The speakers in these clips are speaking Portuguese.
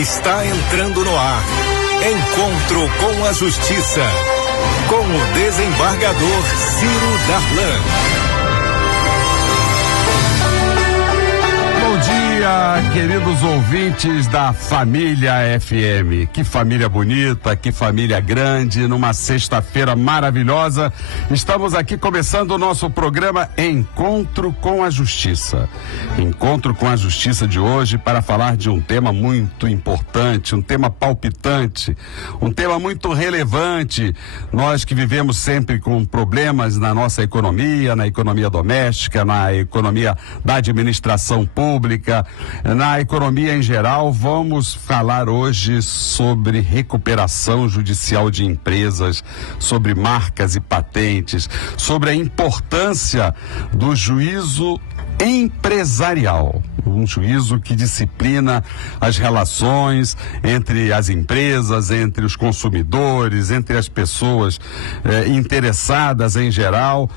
Está entrando no ar. Encontro com a Justiça. Com o desembargador Ciro Darlan. Bom dia, queridos ouvintes da Família FM. Que família bonita, que família grande, numa sexta-feira maravilhosa. Estamos aqui começando o nosso programa Encontro com a Justiça. Encontro com a Justiça de hoje para falar de um tema muito importante, um tema palpitante, um tema muito relevante. Nós que vivemos sempre com problemas na nossa economia, na economia doméstica, na economia da administração pública, na economia em geral, vamos falar hoje sobre recuperação judicial de empresas, sobre marcas e patentes, sobre a importância do juízo empresarial, um juízo que disciplina as relações entre as empresas, entre os consumidores, entre as pessoas interessadas em geral.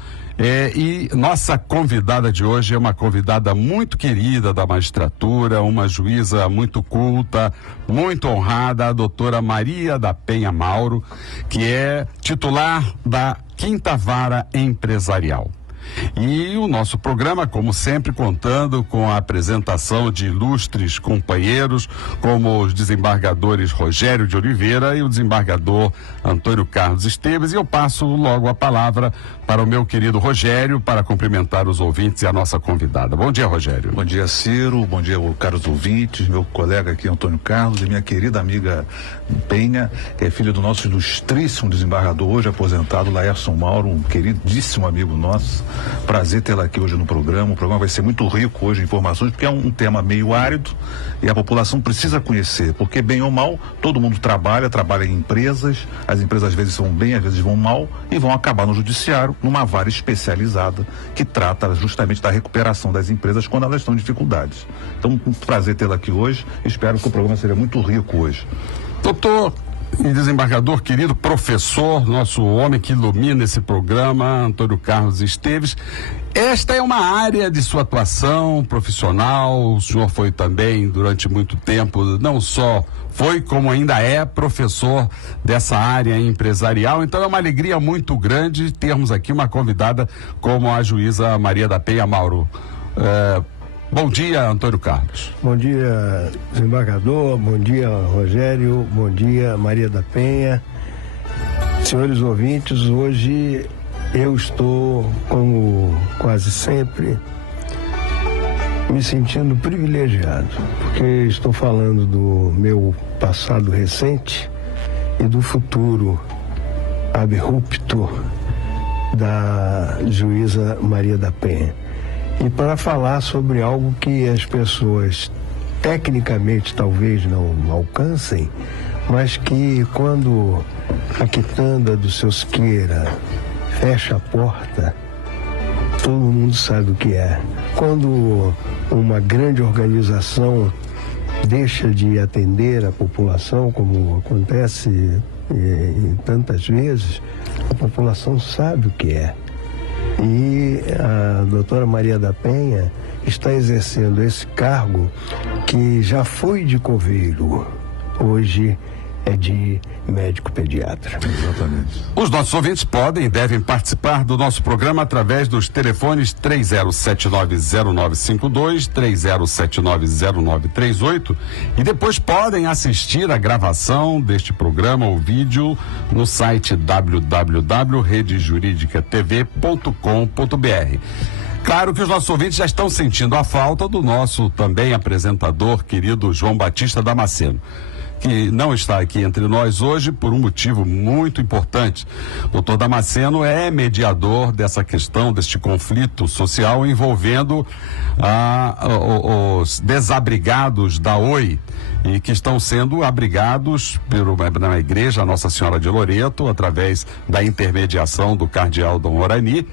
E nossa convidada de hoje é uma convidada muito querida da magistratura, uma juíza muito culta, muito honrada, a doutora Maria da Penha Mauro, que é titular da 5ª Vara Empresarial. E o nosso programa, como sempre, contando com a apresentação de ilustres companheiros, como os desembargadores Rogério de Oliveira e o desembargador Antônio Carlos Esteves. E eu passo logo a palavra para o meu querido Rogério para cumprimentar os ouvintes e a nossa convidada. Bom dia, Rogério. Bom dia, Ciro. Bom dia, caros ouvintes, meu colega aqui, Antônio Carlos, e minha querida amiga Penha, que é filha do nosso ilustríssimo desembargador, hoje aposentado, Laércio Mauro, um queridíssimo amigo nosso. Prazer tê-la aqui hoje no programa. O programa vai ser muito rico hoje em informações, porque é um tema meio árido e a população precisa conhecer, porque bem ou mal, todo mundo trabalha em empresas, as empresas às vezes vão bem, às vezes vão mal e vão acabar no judiciário, numa vara especializada que trata justamente da recuperação das empresas quando elas estão em dificuldades. Então, um prazer tê-la aqui hoje, espero que o programa seja muito rico hoje. Doutor e desembargador querido, professor, nosso homem que ilumina esse programa, Antônio Carlos Esteves, esta é uma área de sua atuação profissional. O senhor foi também durante muito tempo, não só foi, como ainda é professor dessa área empresarial, então é uma alegria muito grande termos aqui uma convidada como a juíza Maria da Penha Mauro. Bom dia, Antônio Carlos. Bom dia, desembargador. Bom dia, Rogério. Bom dia, Maria da Penha. Senhores ouvintes, hoje eu estou, como quase sempre, me sentindo privilegiado, porque estou falando do meu passado recente e do futuro abrupto da juíza Maria da Penha. E para falar sobre algo que as pessoas tecnicamente talvez não alcancem, mas que quando a quitanda do seu Siqueira fecha a porta, todo mundo sabe o que é. Quando uma grande organização deixa de atender a população, como acontece tantas vezes, a população sabe o que é. E a doutora Maria da Penha está exercendo esse cargo que já foi de coveiro, hoje é de médico pediatra. Exatamente. Os nossos ouvintes podem e devem participar do nosso programa através dos telefones 30790952, 30790938 e depois podem assistir a gravação deste programa, o vídeo, no site www.redejuridicatv.com.br. Claro que os nossos ouvintes já estão sentindo a falta do nosso também apresentador querido João Batista Damasceno, que não está aqui entre nós hoje por um motivo muito importante. O doutor Damasceno é mediador dessa questão, deste conflito social envolvendo os desabrigados da OI, e que estão sendo abrigados na igreja Nossa Senhora de Loreto, através da intermediação do cardeal Dom Orani.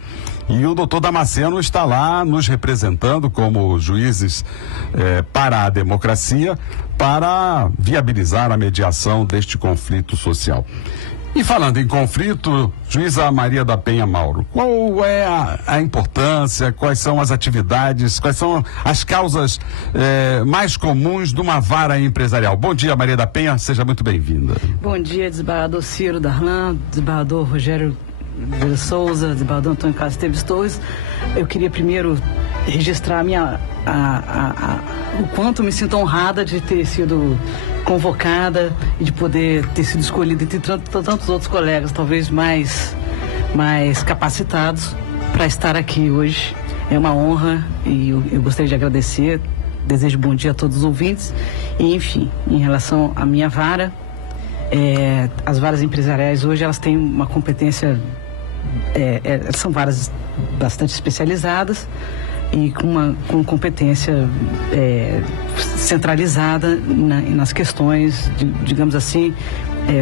E o doutor Damasceno está lá nos representando como juízes para a democracia, para viabilizar a mediação deste conflito social. E falando em conflito, juíza Maria da Penha Mauro, qual é a importância, quais são as atividades, quais são as causas mais comuns de uma vara empresarial? Bom dia, Maria da Penha, seja muito bem-vinda. Bom dia, desembargador Ciro Darlan, desembargador Rogério de Souza, desembargador Antônio Carlos Esteves Torres. Eu queria primeiro registrar o quanto me sinto honrada de ter sido convocada e de poder ter sido escolhida entre tantos outros colegas, talvez mais capacitados, para estar aqui hoje. É uma honra e eu gostaria de agradecer. Desejo bom dia a todos os ouvintes. E, enfim, em relação à minha vara, as varas empresariais hoje elas têm uma competência, são varas bastante especializadas e com competência centralizada nas questões, digamos assim,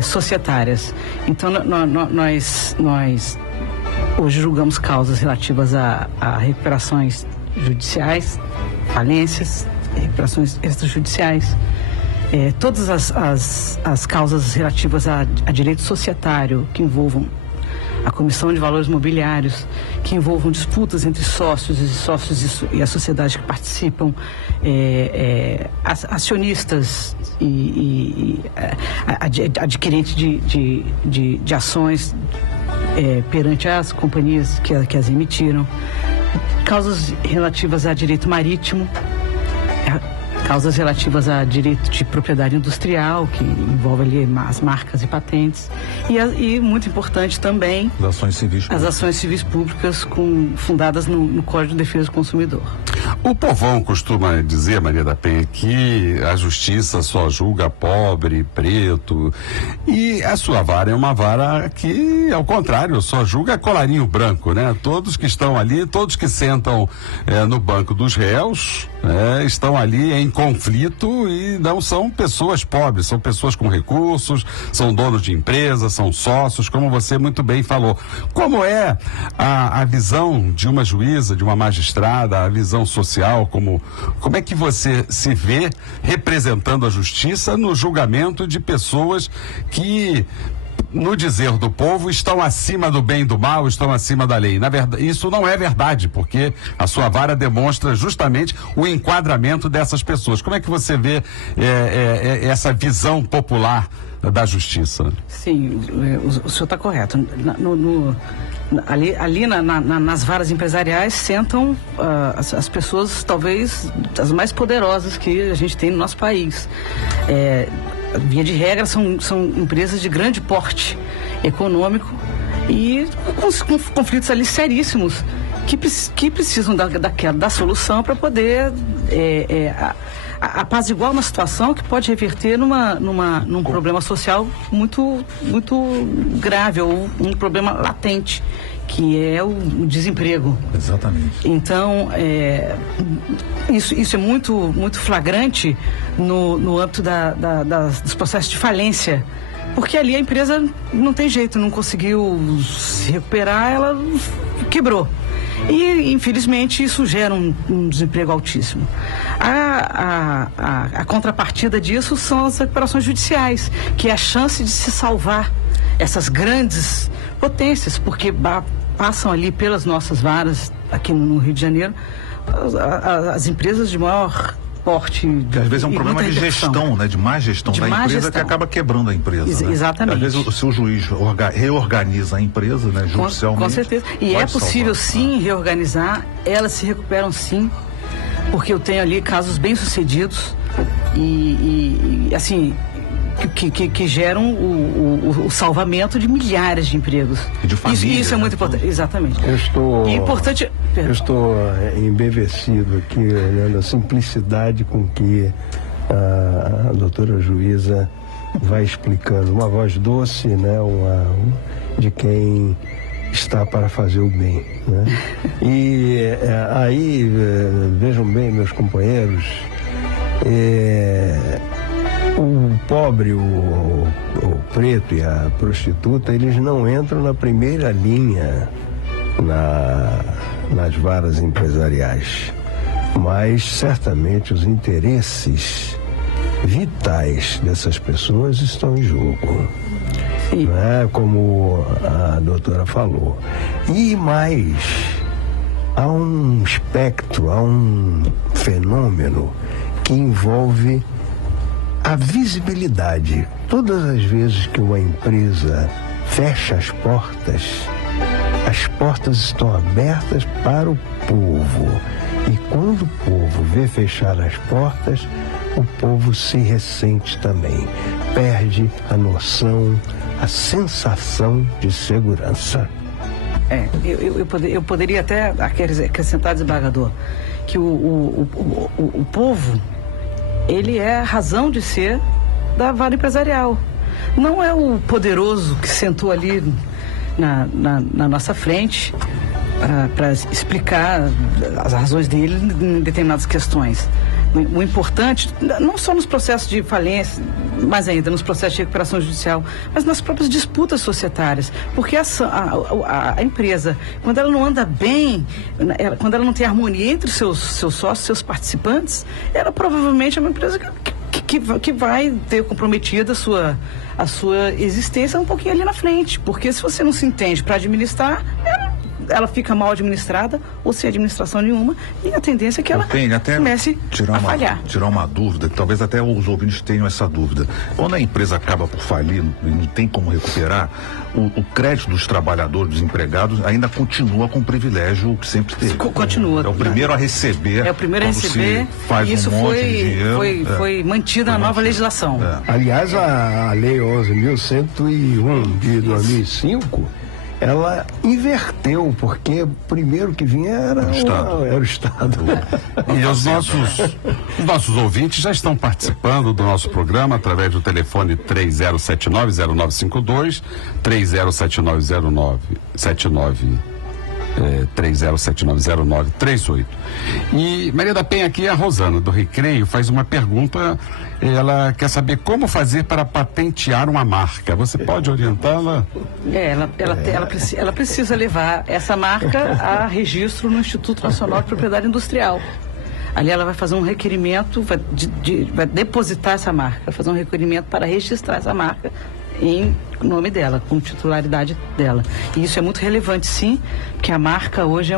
societárias. Então, nós hoje julgamos causas relativas a recuperações judiciais, falências, recuperações extrajudiciais, todas as causas relativas a direito societário que envolvam a Comissão de Valores Mobiliários, que envolvam disputas entre sócios e a sociedade que participam, acionistas e adquirente de ações perante as companhias que as emitiram, causas relativas a direito marítimo, causas relativas a direito de propriedade industrial, que envolve ali as marcas e patentes, e muito importante também as ações civis públicas fundadas no Código de Defesa do Consumidor. O povão costuma dizer, Maria da Penha, que a justiça só julga pobre, preto, e a sua vara é uma vara que, ao contrário, só julga colarinho branco, né? Todos que estão ali, todos que sentam no banco dos réus, estão ali em conflito e não são pessoas pobres, são pessoas com recursos, são donos de empresas, são sócios, como você muito bem falou. Como é a visão de uma juíza, de uma magistrada, a visão social, como é que você se vê representando a justiça no julgamento de pessoas que, no dizer do povo, estão acima do bem e do mal, estão acima da lei? Na verdade, isso não é verdade, porque a sua vara demonstra justamente o enquadramento dessas pessoas. Como é que você vê essa visão popular da justiça? Sim, o senhor está correto. Ali nas varas empresariais sentam as pessoas, talvez, as mais poderosas que a gente tem no nosso país. Via de regra, são empresas de grande porte econômico e com conflitos ali seríssimos que precisam da solução para poder apaziguar uma situação que pode reverter num problema social muito, muito grave, ou um problema latente, que é o desemprego. Exatamente. Então, isso é muito, muito flagrante no âmbito dos processos de falência, porque ali a empresa não tem jeito, não conseguiu se recuperar, ela quebrou. E, infelizmente, isso gera um desemprego altíssimo. A contrapartida disso são as recuperações judiciais, que é a chance de se salvar essas grandes potências, porque passam ali pelas nossas varas, aqui no Rio de Janeiro, as empresas de maior porte. Que às vezes é um problema de gestão, né? De má gestão da empresa, que acaba quebrando a empresa. Exatamente. Às vezes o seu juiz reorganiza a empresa, né? Judicialmente. Com certeza. E é possível sim reorganizar, elas se recuperam sim, porque eu tenho ali casos bem-sucedidos e assim, que geram o salvamento de milhares de empregos. E de família, isso é muito importante. Exatamente. Eu estou embevecido aqui olhando a simplicidade com que a doutora juíza vai explicando. Uma voz doce, né? De quem está para fazer o bem, né? E aí, vejam bem, meus companheiros, o pobre, o preto e a prostituta, eles não entram na primeira linha nas varas empresariais, mas certamente os interesses vitais dessas pessoas estão em jogo. né, como a doutora falou. E mais, há um espectro, há um fenômeno que envolve a visibilidade. Todas as vezes que uma empresa fecha as portas estão abertas para o povo. E quando o povo vê fechar as portas, o povo se ressente também. Perde a noção, a sensação de segurança. Eu poderia até acrescentar, desembargador, que o povo, ele é a razão de ser da Vale Empresarial. Não é o poderoso que sentou ali na nossa frente para explicar as razões dele em determinadas questões. O importante, não só nos processos de falência, mas ainda nos processos de recuperação judicial, mas nas próprias disputas societárias. Porque a empresa, quando ela não anda bem, quando ela não tem harmonia entre seus sócios, seus participantes, ela provavelmente é uma empresa que vai ter comprometida a sua existência um pouquinho ali na frente. Porque se você não se entende para administrar, ela fica mal administrada ou sem administração nenhuma, e a tendência é que ela comece a falhar. Tirar uma dúvida, que talvez até os ouvintes tenham essa dúvida. Quando a empresa acaba por falir e não tem como recuperar, o crédito dos trabalhadores, dos empregados, ainda continua com o privilégio que sempre teve. Continua. É o primeiro a receber. É o primeiro a receber. Faz e isso um monte de dinheiro, foi mantida na nova legislação. Aliás, a Lei 11.101 de 2005, ela inverteu, porque o primeiro que vinha era o Estado. E os nossos ouvintes já estão participando do nosso programa através do telefone 3079-0952, 30790938. E Maria da Penha aqui, a Rosana do Recreio, faz uma pergunta. Ela quer saber como fazer para patentear uma marca. Você pode orientá-la? Ela precisa levar essa marca a registro no Instituto Nacional de Propriedade Industrial. Ali ela vai fazer um requerimento, vai depositar essa marca, vai fazer um requerimento para registrar essa marca em nome dela, com titularidade dela. E isso é muito relevante, sim, porque a marca hoje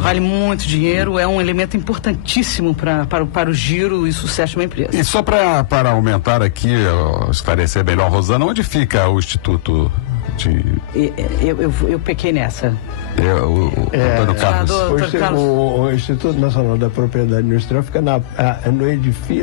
vale muito dinheiro, é um elemento importantíssimo para o giro e sucesso de uma empresa. E só para aumentar aqui, esclarecer melhor, Rosana, onde fica o Instituto de... Eu pequei nessa. Antônio Carlos. O Instituto Nacional da Propriedade Industrial fica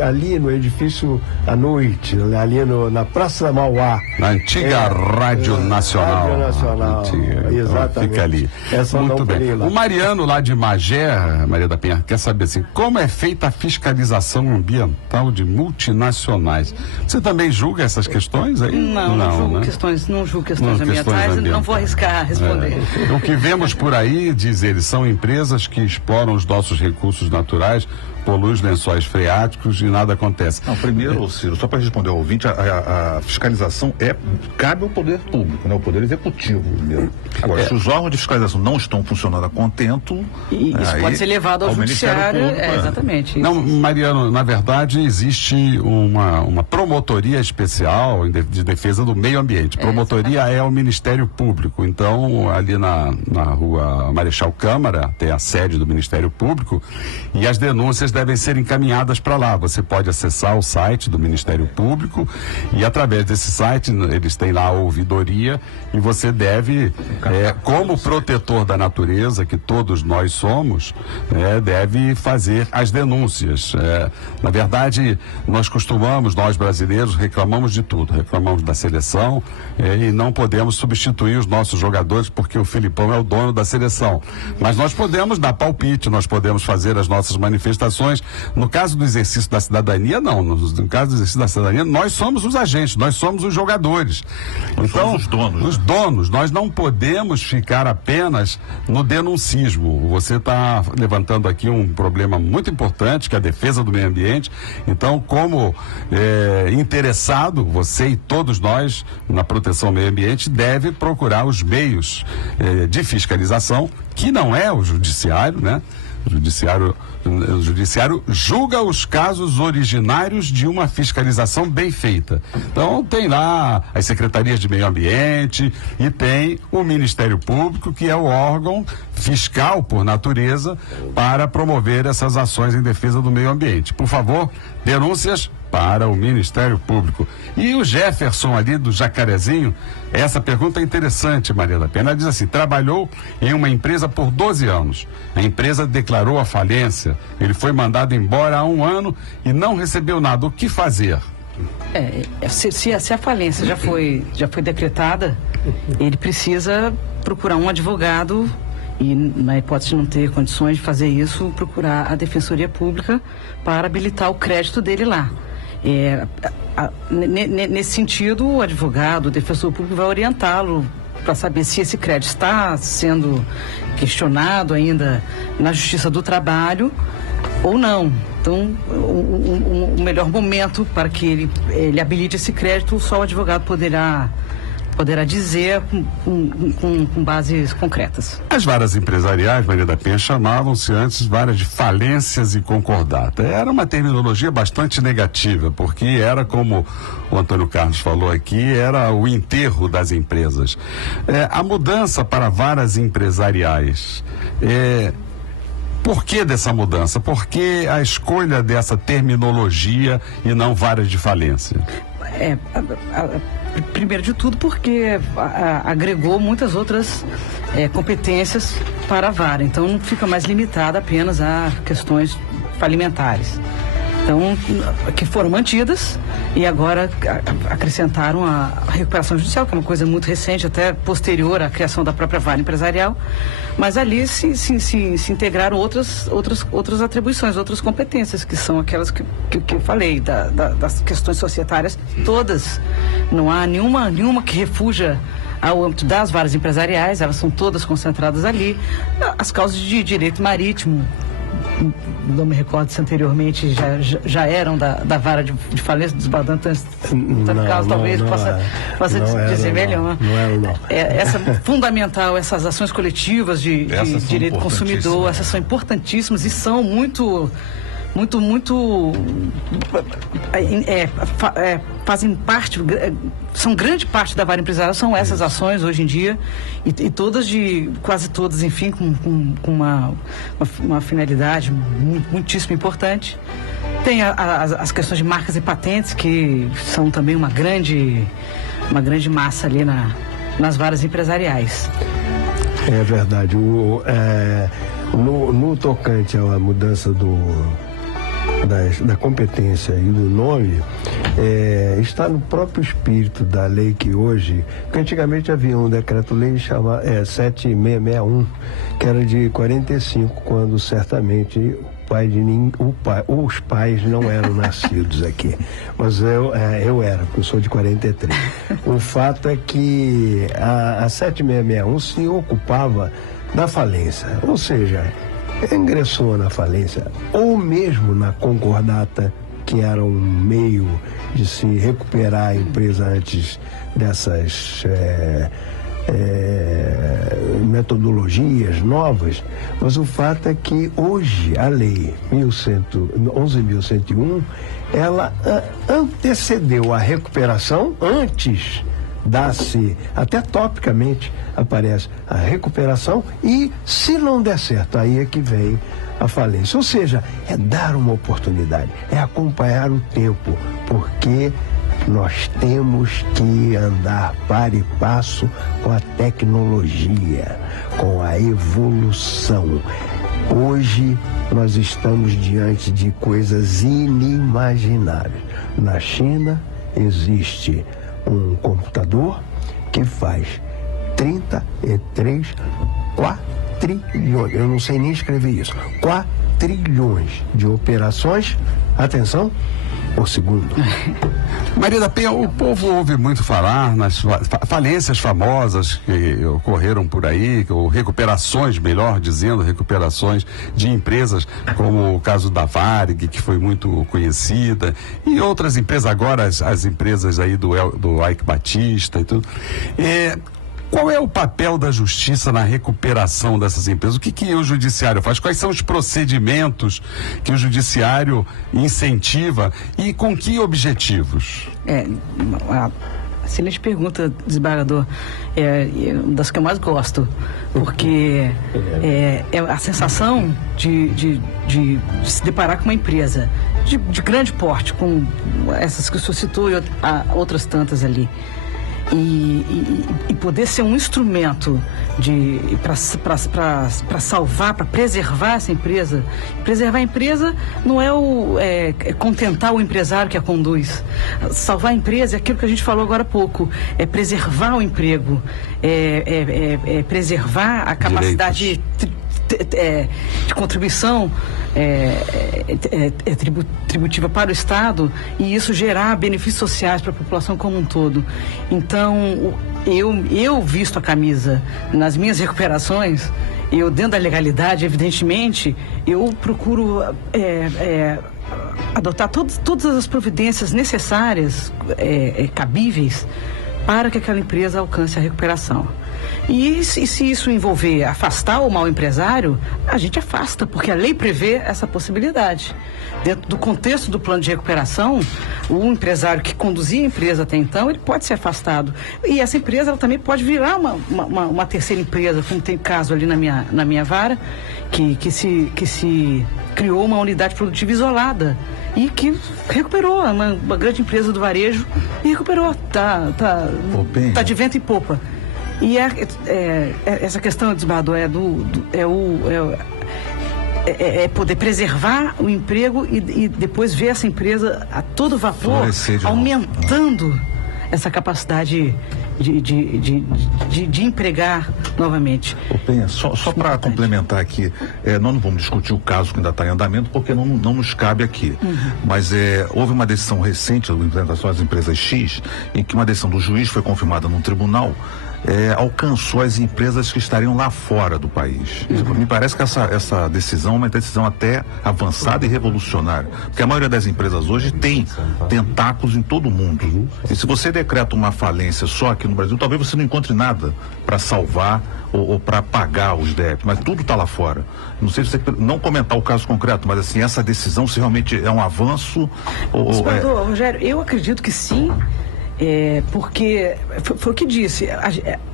ali no edifício à noite, ali na Praça Mauá. Na antiga Rádio Nacional. Rádio Nacional. Exatamente. Fica ali. Muito bem. O Mariano, lá de Magé, Maria da Penha, quer saber assim, como é feita a fiscalização ambiental de multinacionais? Você também julga essas questões aí? Não julgo questões ambientais, não vou arriscar responder. O que vemos por aí, diz ele, são empresas que exploram os nossos recursos naturais, poluem os lençóis freáticos e nada acontece. Não, primeiro, Ciro, só para responder ao ouvinte, a fiscalização cabe ao poder público, né? O poder executivo mesmo. Agora, se os órgãos de fiscalização não estão funcionando a contento, isso pode ser levado ao judiciário. Exatamente. Não, Mariano, na verdade existe uma promotoria especial de defesa do meio ambiente. Promotoria é o Ministério Público. Então, ali na rua Marechal Câmara, tem a sede do Ministério Público, e as denúncias devem ser encaminhadas para lá. Você pode acessar o site do Ministério Público e através desse site eles têm lá a ouvidoria, e você deve, como protetor da natureza, que todos nós somos, deve fazer as denúncias. Na verdade, nós brasileiros, reclamamos de tudo. Reclamamos da seleção e não podemos substituir os nossos jogadores porque o Filipão é o dono da seleção. Mas nós podemos dar palpite, nós podemos fazer as nossas manifestações. No caso do exercício da cidadania, não. No caso do exercício da cidadania, nós somos os agentes, nós somos os jogadores. Então, somos os donos. Os donos. Nós não podemos ficar apenas no denuncismo. Você está levantando aqui um problema muito importante, que é a defesa do meio ambiente. Então, como interessado, você e todos nós, na proteção ao meio ambiente, deve procurar os meios de fiscalização, que não é o judiciário, né? O judiciário o judiciário julga os casos originários de uma fiscalização bem feita. Então tem lá as secretarias de meio ambiente e tem o Ministério Público, que é o órgão fiscal por natureza para promover essas ações em defesa do meio ambiente. Por favor, denúncias para o Ministério Público. E o Jefferson ali do Jacarezinho, essa pergunta é interessante, Maria da Penha. Ela diz assim: trabalhou em uma empresa por 12 anos. A empresa declarou a falência. Ele foi mandado embora há 1 ano e não recebeu nada. O que fazer? Se a falência já foi decretada, ele precisa procurar um advogado e, na hipótese de não ter condições de fazer isso, procurar a Defensoria Pública para habilitar o crédito dele lá. Nesse sentido, o advogado, o defensor público vai orientá-lo para saber se esse crédito está sendo questionado ainda na Justiça do Trabalho ou não. Então, o melhor momento para que ele habilite esse crédito, só o advogado poderá dizer com bases concretas. As varas empresariais, Maria da Penha, chamavam-se antes varas de falências e concordata. Era uma terminologia bastante negativa, porque era, como o Antônio Carlos falou aqui, era o enterro das empresas. A mudança para varas empresariais, por que dessa mudança? Por que a escolha dessa terminologia e não varas de falência? Primeiro de tudo porque agregou muitas outras competências para a vara, então não fica mais limitada apenas a questões falimentares. Então, que foram mantidas e agora acrescentaram a recuperação judicial, que é uma coisa muito recente, até posterior à criação da própria vara empresarial, mas ali se integraram outras atribuições, outras competências, que são aquelas que eu falei, das questões societárias todas. Não há nenhuma que refuja ao âmbito das varas empresariais, elas são todas concentradas ali. As causas de direito marítimo, não me recordo se anteriormente já eram da vara de falência dos badantes, talvez possa dizer melhor. Não era, não. Essa fundamental, essas ações coletivas de direito do consumidor, essas são importantíssimas e são fazem parte, são grande parte da vara empresarial, são essas ações hoje em dia e quase todas, enfim, com uma finalidade muitíssimo importante. Tem as questões de marcas e patentes, que são também uma grande massa ali nas varas empresariais. É verdade. No tocante à mudança da competência e do nome, está no próprio espírito da lei que hoje, porque antigamente havia um decreto-lei chamado 7661, que era de 45, quando certamente os pais não eram nascidos aqui, mas eu era, porque eu sou de 43. O fato é que a 7661 se ocupava da falência, ou seja, ingressou na falência, ou mesmo na concordata, que era um meio de se recuperar a empresa antes dessas metodologias novas. Mas o fato é que hoje a lei 11.101, ela antecedeu a recuperação. Antes até topicamente aparece a recuperação, e se não der certo, aí é que vem a falência. Ou seja, é dar uma oportunidade, é acompanhar o tempo, porque nós temos que andar par e passo com a tecnologia, com a evolução. Hoje nós estamos diante de coisas inimagináveis. Na China existe um computador que faz 33 quatrilhões, eu não sei nem escrever isso, quatrilhões de operações, atenção, por segundo. Maria da Penha, o povo ouve muito falar nas falências famosas que ocorreram por aí, ou recuperações, melhor dizendo, recuperações de empresas, como o caso da Varig, que foi muito conhecida, e outras empresas, agora as empresas aí do Ike Batista e tudo. Qual é o papel da justiça na recuperação dessas empresas? O que o judiciário faz? Quais são os procedimentos que o judiciário incentiva e com que objetivos? Excelente pergunta, desembargador. É das que eu mais gosto, porque é a sensação de se deparar com uma empresa de grande porte, com essas que o senhor citou e outras tantas ali. E poder ser um instrumento para salvar, para preservar essa empresa. Preservar a empresa não é contentar o empresário que a conduz. Salvar a empresa é aquilo que a gente falou agora há pouco, é preservar o emprego, é preservar a capacidade de contribuição tributiva para o Estado, e isso gerar benefícios sociais para a população como um todo. Então, eu visto a camisa nas minhas recuperações, eu dentro da legalidade, evidentemente, eu procuro adotar todas as providências necessárias, cabíveis, para que aquela empresa alcance a recuperação. E se isso envolver afastar o mau empresário, a gente afasta, porque a lei prevê essa possibilidade. Dentro do contexto do plano de recuperação, o empresário que conduzia a empresa até então, ele pode ser afastado. E essa empresa, ela também pode virar uma terceira empresa, como tem caso ali na minha vara, que se criou uma unidade produtiva isolada e que recuperou, uma grande empresa do varejo, e recuperou, tá de vento em popa. E essa questão, desembargador, é poder preservar o emprego e depois ver essa empresa a todo vapor, aumentando essa capacidade de empregar novamente. Penha, só para complementar aqui, nós não vamos discutir o caso que ainda está em andamento, porque não nos cabe aqui. Mas houve uma decisão recente da implementação das empresas X, em que uma decisão do juiz foi confirmada no tribunal, alcançou as empresas que estariam lá fora do país. Me parece que essa decisão é uma decisão até avançada e revolucionária, porque a maioria das empresas hoje tem tentáculos em todo o mundo. E se você decreta uma falência só aqui no Brasil, talvez você não encontre nada para salvar ou para pagar os débitos, mas tudo está lá fora. Não sei se você não comentar o caso concreto, mas assim, essa decisão se realmente é um avanço Senador Rogério, eu acredito que sim. Porque foi o que disse,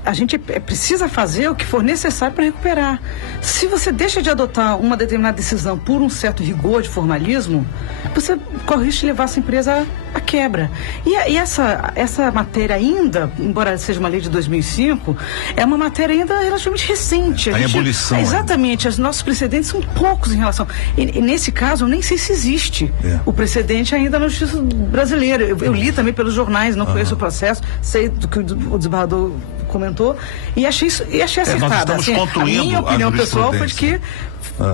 a gente precisa fazer o que for necessário para recuperar. Se você deixa de adotar uma determinada decisão por um certo rigor de formalismo, você corre o risco de levar essa empresa à quebra. E essa matéria ainda, embora seja uma lei de 2005, é uma matéria ainda relativamente recente. Está em ebulição. Exatamente, os nossos precedentes são poucos em relação. E nesse caso, eu nem sei se existe o precedente ainda na justiça brasileira. Eu li também pelos jornais, não conheço o processo, sei do que o desembargador comentou e achei acertado. Nós estamos a minha opinião pessoal foi de que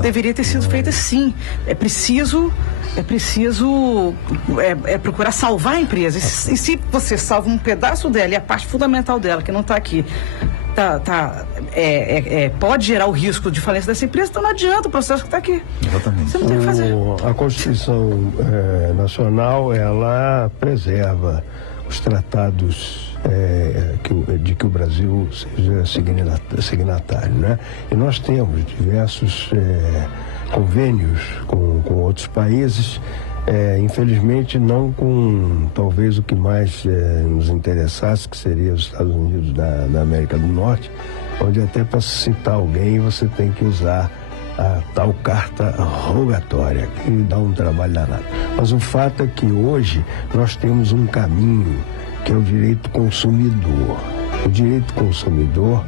deveria ter sido feita sim. É preciso procurar salvar a empresa. E se você salva um pedaço dela e a parte fundamental dela, que não está aqui, pode gerar o risco de falência dessa empresa, então não adianta o processo que está aqui. Exatamente. Você não tem que fazer. A Constituição Nacional, ela preserva os tratados de que o Brasil seja signatário, né? E nós temos diversos convênios com outros países, infelizmente não com talvez o que mais nos interessasse, que seria os Estados Unidos da América do Norte, onde até para citar alguém você tem que usar a tal carta rogatória, que dá um trabalho danado. Mas o fato é que hoje nós temos um caminho que é o direito consumidor. O direito consumidor,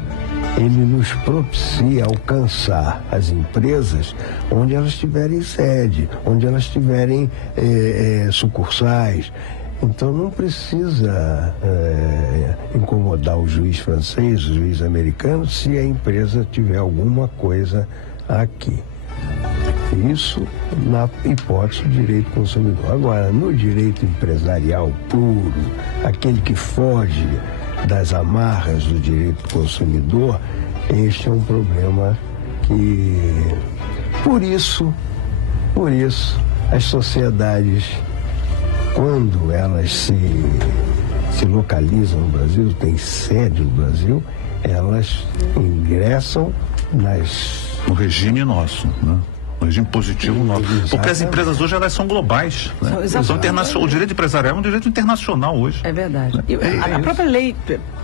ele nos propicia alcançar as empresas onde elas tiverem sede, onde elas tiverem sucursais. Então não precisa incomodar o juiz francês, o juiz americano, se a empresa tiver alguma coisa aqui. Isso na hipótese do direito consumidor. Agora, no direito empresarial puro, aquele que foge das amarras do direito consumidor, este é um problema que, por isso, as sociedades, quando elas se localizam no Brasil, têm sede no Brasil, elas ingressam no regime nosso, né? No regime positivo nosso. Exatamente. Porque as empresas hoje elas são globais, né? O direito empresarial é um direito internacional hoje. É verdade. A própria lei,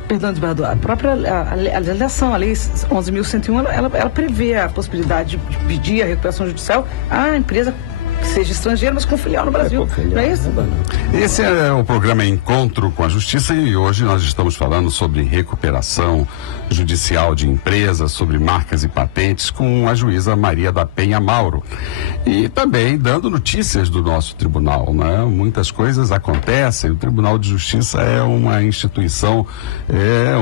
perdão, desembargador, a própria a legislação, a lei 11.101, ela prevê a possibilidade de pedir a recuperação judicial à empresa que seja estrangeira, mas com filial no Brasil. Não é isso? Esse é o programa Encontro com a Justiça e hoje nós estamos falando sobre recuperação judicial de empresas, sobre marcas e patentes com a juíza Maria da Penha Mauro. E também dando notícias do nosso tribunal, né? Muitas coisas acontecem, o Tribunal de Justiça é uma instituição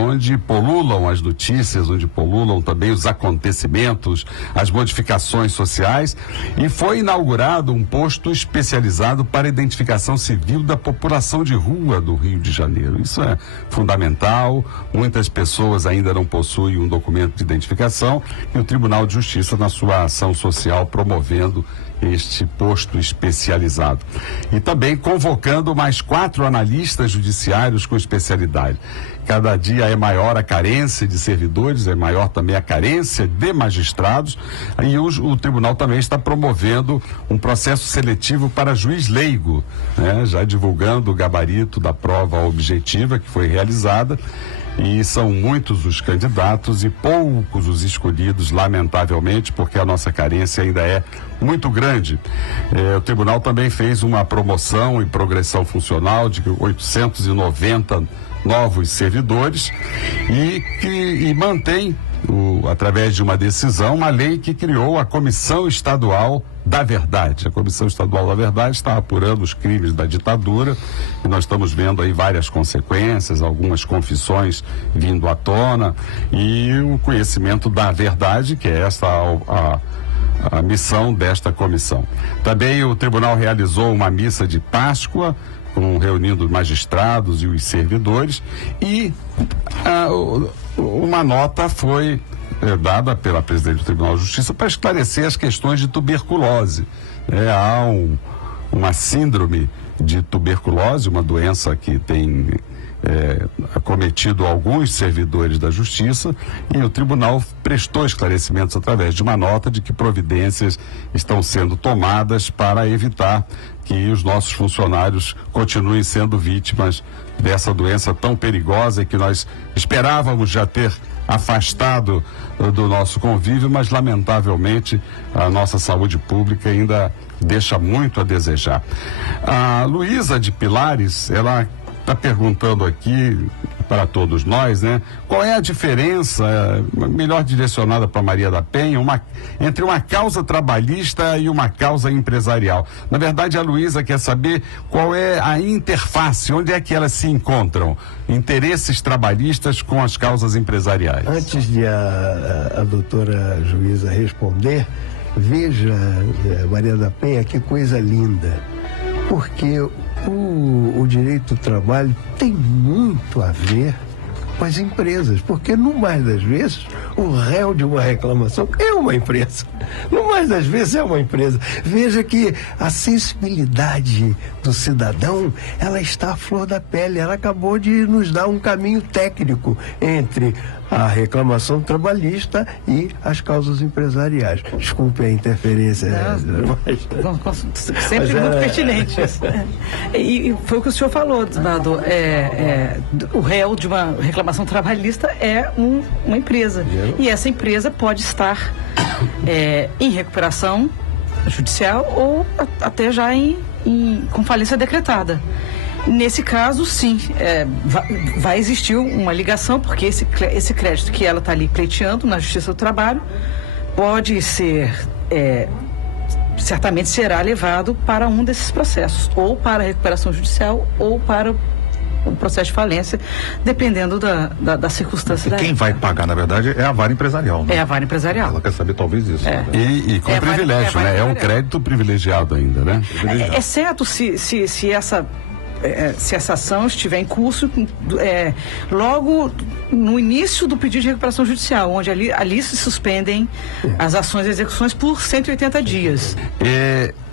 onde pululam as notícias, onde pululam também os acontecimentos, as modificações sociais, e foi inaugurado um posto especializado para identificação civil da população de rua do Rio de Janeiro. Isso é fundamental, muitas pessoas ainda não possuem um documento de identificação e o Tribunal de Justiça, na sua ação social, promovendo este posto especializado. E também convocando mais 4 analistas judiciários com especialidade. Cada dia é maior a carência de servidores, é maior também a carência de magistrados, e o tribunal também está promovendo um processo seletivo para juiz leigo, né? Já divulgando o gabarito da prova objetiva que foi realizada. E são muitos os candidatos e poucos os escolhidos, lamentavelmente, porque a nossa carência ainda é muito grande. O tribunal também fez uma promoção e progressão funcional de 890 novos servidores e mantém, através de uma decisão, uma lei que criou a Comissão Estadual da Verdade. A Comissão Estadual da Verdade está apurando os crimes da ditadura e nós estamos vendo aí várias consequências, algumas confissões vindo à tona e o conhecimento da verdade, que é essa a missão desta comissão. Também o tribunal realizou uma missa de Páscoa, reunindo os magistrados e os servidores, e uma nota foi dada pela presidente do Tribunal de Justiça para esclarecer as questões de tuberculose. Há uma síndrome de tuberculose, uma doença que tem acometido alguns servidores da Justiça, e o tribunal prestou esclarecimentos através de uma nota de que providências estão sendo tomadas para evitar que os nossos funcionários continuem sendo vítimas dessa doença tão perigosa e que nós esperávamos já ter afastado do nosso convívio, mas lamentavelmente a nossa saúde pública ainda deixa muito a desejar. A Luísa de Pilares, ela está perguntando aqui para todos nós, né? Qual é a diferença, melhor direcionada para Maria da Penha, entre uma causa trabalhista e uma causa empresarial? Na verdade, a Luísa quer saber qual é a interface, onde é que elas se encontram, interesses trabalhistas com as causas empresariais. Antes de a doutora juíza responder, veja, Maria da Penha, que coisa linda, porque o direito do trabalho tem muito a ver com as empresas, porque no mais das vezes o réu de uma reclamação é uma empresa, no mais das vezes é uma empresa. Veja que a sensibilidade do cidadão, ela está à flor da pele, ela acabou de nos dar um caminho técnico entre a reclamação trabalhista e as causas empresariais. Desculpe a interferência. Sempre muito pertinente. E foi o que o senhor falou, desembargador. O réu de uma reclamação trabalhista é uma empresa. E essa empresa pode estar em recuperação judicial ou até já com falência decretada. Nesse caso, sim, vai existir uma ligação, porque esse crédito que ela está ali pleiteando na Justiça do Trabalho pode ser, certamente será levado para um desses processos, ou para a recuperação judicial, ou para o processo de falência, dependendo da circunstância. Quem vai pagar, na verdade, é a vara empresarial, né? É a vara empresarial. Ela quer saber talvez isso. E com privilégio, né? É um crédito privilegiado ainda, né? Exceto se essa ação estiver em curso logo no início do pedido de recuperação judicial, onde ali se suspendem as ações e execuções por 180 dias.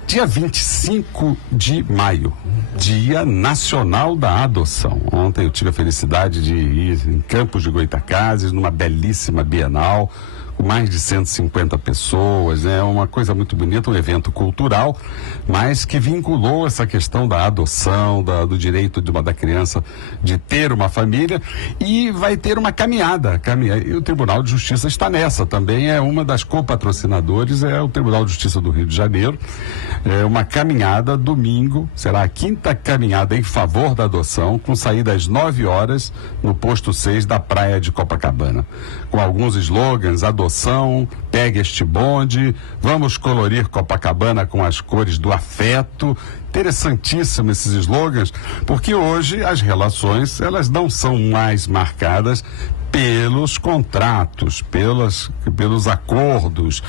Dia 25 de maio, Dia Nacional da Adoção. Ontem eu tive a felicidade de ir em Campos de Goytacazes, numa belíssima Bienal, com mais de 150 pessoas, é uma coisa muito bonita, um evento cultural, mas que vinculou essa questão da adoção, do direito da criança de ter uma família, e vai ter uma caminhada, e o Tribunal de Justiça está nessa, também é uma das copatrocinadores, é o Tribunal de Justiça do Rio de Janeiro, é uma caminhada domingo, será a 5ª caminhada em favor da adoção, com saída às 9 horas no posto 6 da praia de Copacabana, com alguns slogans: adoção, pegue este bonde, vamos colorir Copacabana com as cores do afeto. Interessantíssimo esses slogans, porque hoje as relações, elas não são mais marcadas pelos contratos, pelos acordos,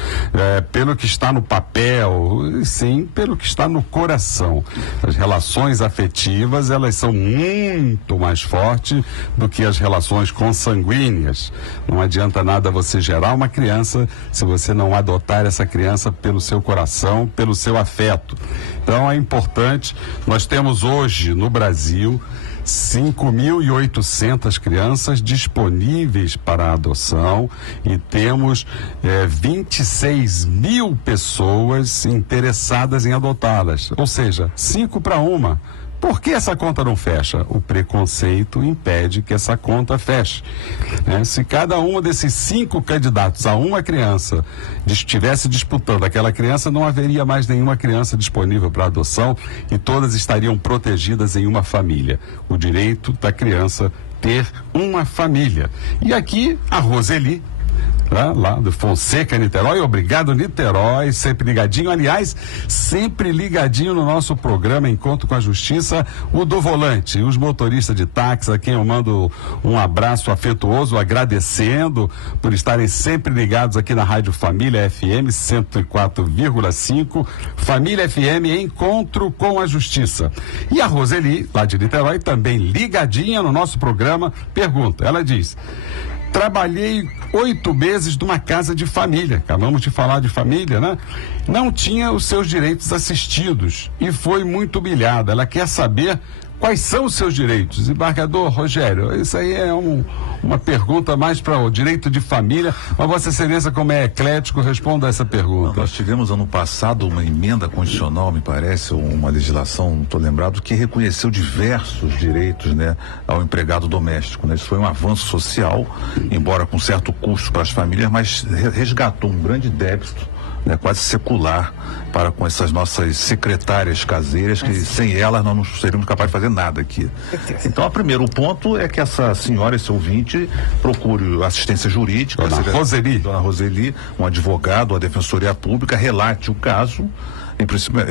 pelo que está no papel, e sim pelo que está no coração. As relações afetivas, elas são muito mais fortes do que as relações consanguíneas. Não adianta nada você gerar uma criança se você não adotar essa criança pelo seu coração, pelo seu afeto. Então é importante, nós temos hoje no Brasil 5.800 crianças disponíveis para adoção e temos 26 mil pessoas interessadas em adotá-las, ou seja, 5 para 1. Por que essa conta não fecha? O preconceito impede que essa conta feche. Se cada um desses 5 candidatos a uma criança estivesse disputando aquela criança, não haveria mais nenhuma criança disponível para adoção e todas estariam protegidas em uma família. O direito da criança ter uma família. E aqui a Roseli, lá do Fonseca, Niterói. Obrigado, Niterói, sempre ligadinho. Aliás, sempre ligadinho no nosso programa Encontro com a Justiça, o do volante, os motoristas de táxi, a quem eu mando um abraço afetuoso, agradecendo por estarem sempre ligados aqui na Rádio Família FM 104,5, Família FM Encontro com a Justiça. E a Roseli, lá de Niterói, também ligadinha no nosso programa, pergunta, ela diz: trabalhei 8 meses numa casa de família, acabamos de falar de família, né? Não tinha os seus direitos assistidos e foi muito humilhada. Ela quer saber quais são os seus direitos. Desembargador Rogério, isso aí é uma pergunta mais para o direito de família, mas Vossa Excelência, como é eclético, responda a essa pergunta. Nós tivemos ano passado uma emenda constitucional, me parece, uma legislação, não estou lembrado, que reconheceu diversos direitos, né, ao empregado doméstico, né? Isso foi um avanço social, embora com certo custo para as famílias, mas resgatou um grande débito, né, quase secular, para com essas nossas secretárias caseiras, que sem elas nós não seríamos capazes de fazer nada aqui. Então, o primeiro ponto é que essa senhora, esse ouvinte, procure assistência jurídica. Dona Roseli, um advogado, a Defensoria Pública, relate o caso. Em princípio,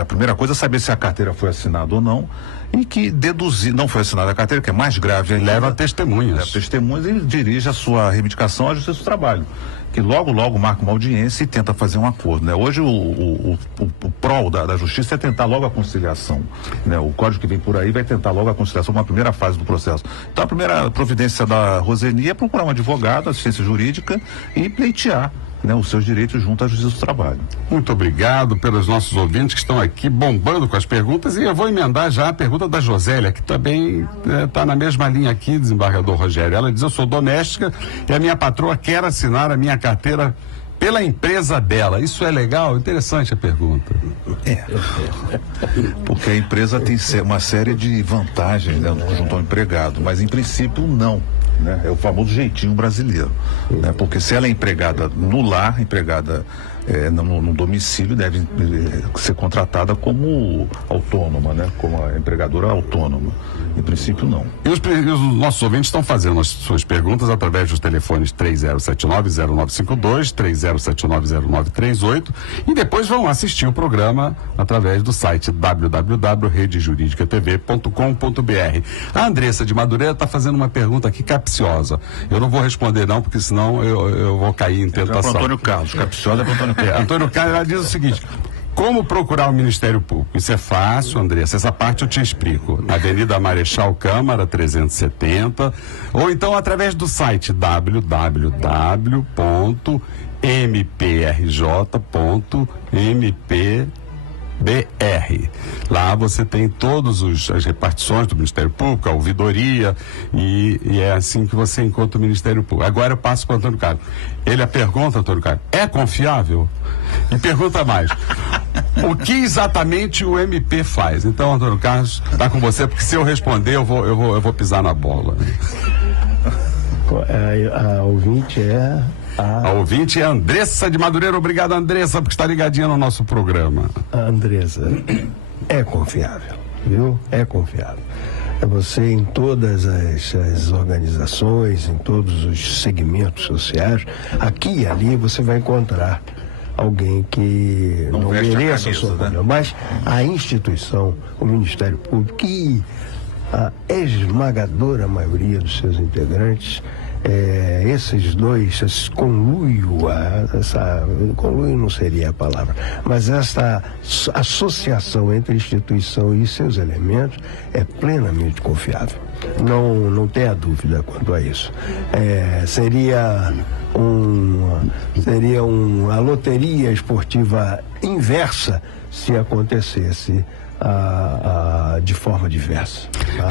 a primeira coisa é saber se a carteira foi assinada ou não, e que deduzir, não foi assinada a carteira, que é mais grave ainda. Leva testemunhas e dirige a sua reivindicação à Justiça do Trabalho, que logo marca uma audiência e tenta fazer um acordo, né? Hoje o prol da justiça é tentar logo a conciliação, né? O código que vem por aí vai tentar logo a conciliação, uma primeira fase do processo. Então a primeira providência da Roseli é procurar um advogado, assistência jurídica e pleitear, né, os seus direitos junto à Justiça do Trabalho. Muito obrigado pelos nossos ouvintes que estão aqui bombando com as perguntas, e eu vou emendar já a pergunta da Josélia, que também está na mesma linha aqui, desembargador Rogério. Ela diz: eu sou doméstica e a minha patroa quer assinar a minha carteira pela empresa dela. Isso é legal? Interessante a pergunta. Porque a empresa tem uma série de vantagens, né, junto ao empregado, mas em princípio não. Né? É o famoso jeitinho brasileiro, né? Porque se ela é empregada no lar, empregada no domicílio, deve ser contratada como autônoma, né? Como a empregadora autônoma. Em princípio, não. E os nossos ouvintes estão fazendo as suas perguntas através dos telefones 3079-0952, 3079-0938, e depois vão assistir o programa através do site www.redejuridicatv.com.br. A Andressa de Madureira está fazendo uma pergunta aqui capciosa. Eu não vou responder não, porque senão eu vou cair em tentação. Antônio Carlos, capciosa é para Antônio Carlos. Antônio Carlos, ela diz o seguinte: como procurar o Ministério Público? Isso é fácil, Andressa, essa parte eu te explico. Avenida Marechal Câmara 370, ou então através do site www.mprj.mp Lá você tem todas as repartições do Ministério Público, a ouvidoria, e é assim que você encontra o Ministério Público. Agora eu passo para o Antônio Carlos. Ele pergunta, Antônio Carlos, é confiável? E pergunta mais, o que exatamente o MP faz? Então, Antônio Carlos, está com você, porque se eu responder, eu vou pisar na bola. A ouvinte é... A ouvinte é a Andressa de Madureira. Obrigado, Andressa, por estar ligadinha no nosso programa. A Andressa é confiável, viu? É confiável. É você em todas as organizações, em todos os segmentos sociais, aqui e ali você vai encontrar alguém que não mereça a sua opinião, mas a instituição, o Ministério Público, que a esmagadora maioria dos seus integrantes, esses dois, esse conluio não seria a palavra, mas essa associação entre a instituição e seus elementos é plenamente confiável. Não tenha dúvida quanto a isso. Seria uma loteria esportiva inversa se acontecesse de forma diversa. Tá?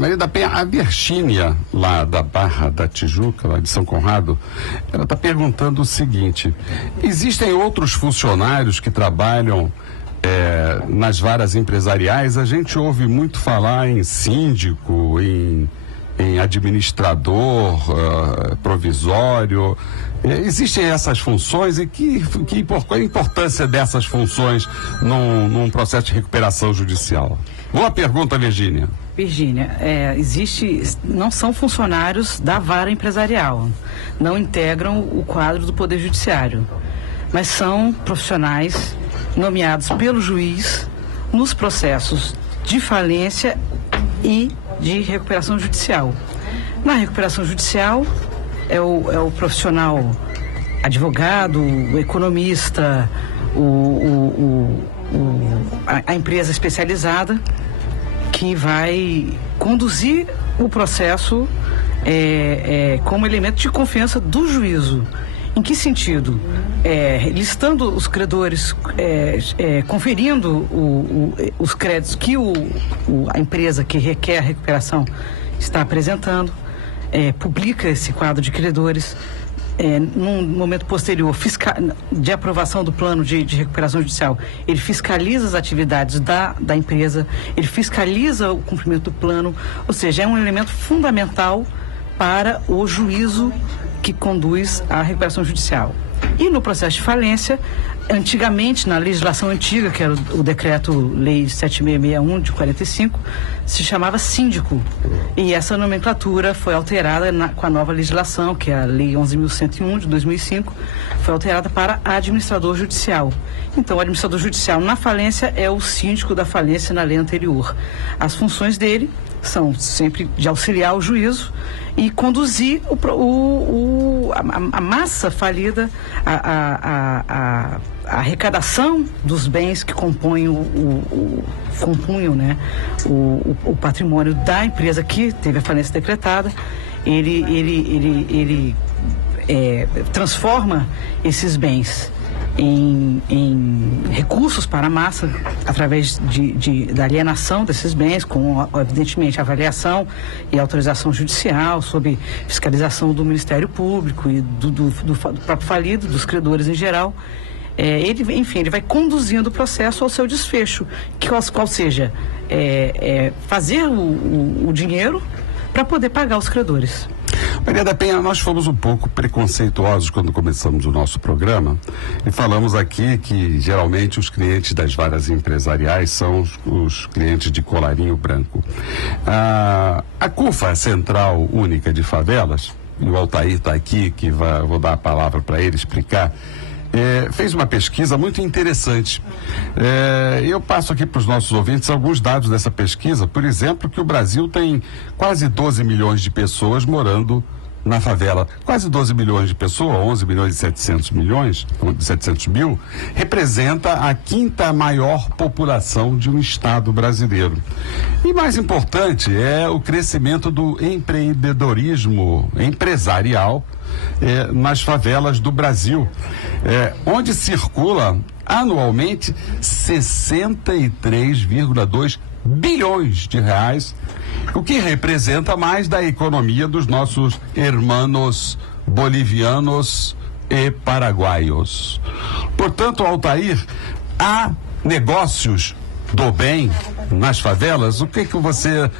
Maria da Penha, a Virgínia, lá da Barra da Tijuca, lá de São Conrado, ela está perguntando o seguinte: existem outros funcionários que trabalham nas varas empresariais? A gente ouve muito falar em síndico, em administrador provisório. Existem essas funções e qual a importância dessas funções num processo de recuperação judicial? Boa pergunta, Virgínia. Virgínia, não são funcionários da vara empresarial, não integram o quadro do Poder Judiciário, mas são profissionais nomeados pelo juiz nos processos de falência e de recuperação judicial. Na recuperação judicial, é o profissional advogado, o economista, a empresa especializada que vai conduzir o processo como elemento de confiança do juízo. Em que sentido? Listando os credores, conferindo os créditos que a empresa que requer a recuperação está apresentando, publica esse quadro de credores. Num momento posterior de aprovação do plano de recuperação judicial, ele fiscaliza as atividades da empresa, ele fiscaliza o cumprimento do plano, ou seja, é um elemento fundamental para o juízo que conduz à recuperação judicial. E no processo de falência, antigamente, na legislação antiga, que era o Decreto-Lei 7661 de 45, se chamava síndico. E essa nomenclatura foi alterada com a nova legislação, que é a Lei 11.101 de 2005, foi alterada para administrador judicial. Então, o administrador judicial na falência é o síndico da falência na lei anterior. As funções dele são sempre de auxiliar o juízo e conduzir a massa falida, a arrecadação dos bens que compunham o patrimônio da empresa que teve a falência decretada. Ele transforma esses bens em recursos para a massa através da alienação desses bens, com evidentemente avaliação e autorização judicial, sob fiscalização do Ministério Público e do próprio falido, dos credores em geral. Ele vai conduzindo o processo ao seu desfecho, qual seja fazer o dinheiro para poder pagar os credores. Maria da Penha, nós fomos um pouco preconceituosos quando começamos o nosso programa e falamos aqui que geralmente os clientes das varas empresariais são os clientes de colarinho branco. A CUFA, a Central Única de Favelas, e o Altair está aqui, vou dar a palavra para ele explicar, fez uma pesquisa muito interessante. Eu passo aqui para os nossos ouvintes alguns dados dessa pesquisa. Por exemplo, que o Brasil tem quase 12 milhões de pessoas morando na favela. Quase 12 milhões de pessoas, 11 milhões e 700 mil, representa a 5ª maior população de um estado brasileiro. E mais importante é o crescimento do empreendedorismo empresarial nas favelas do Brasil, onde circula anualmente 63,2 bilhões de reais, o que representa mais da economia dos nossos irmãos bolivianos e paraguaios. Portanto, Altair, há negócios do bem nas favelas? O que você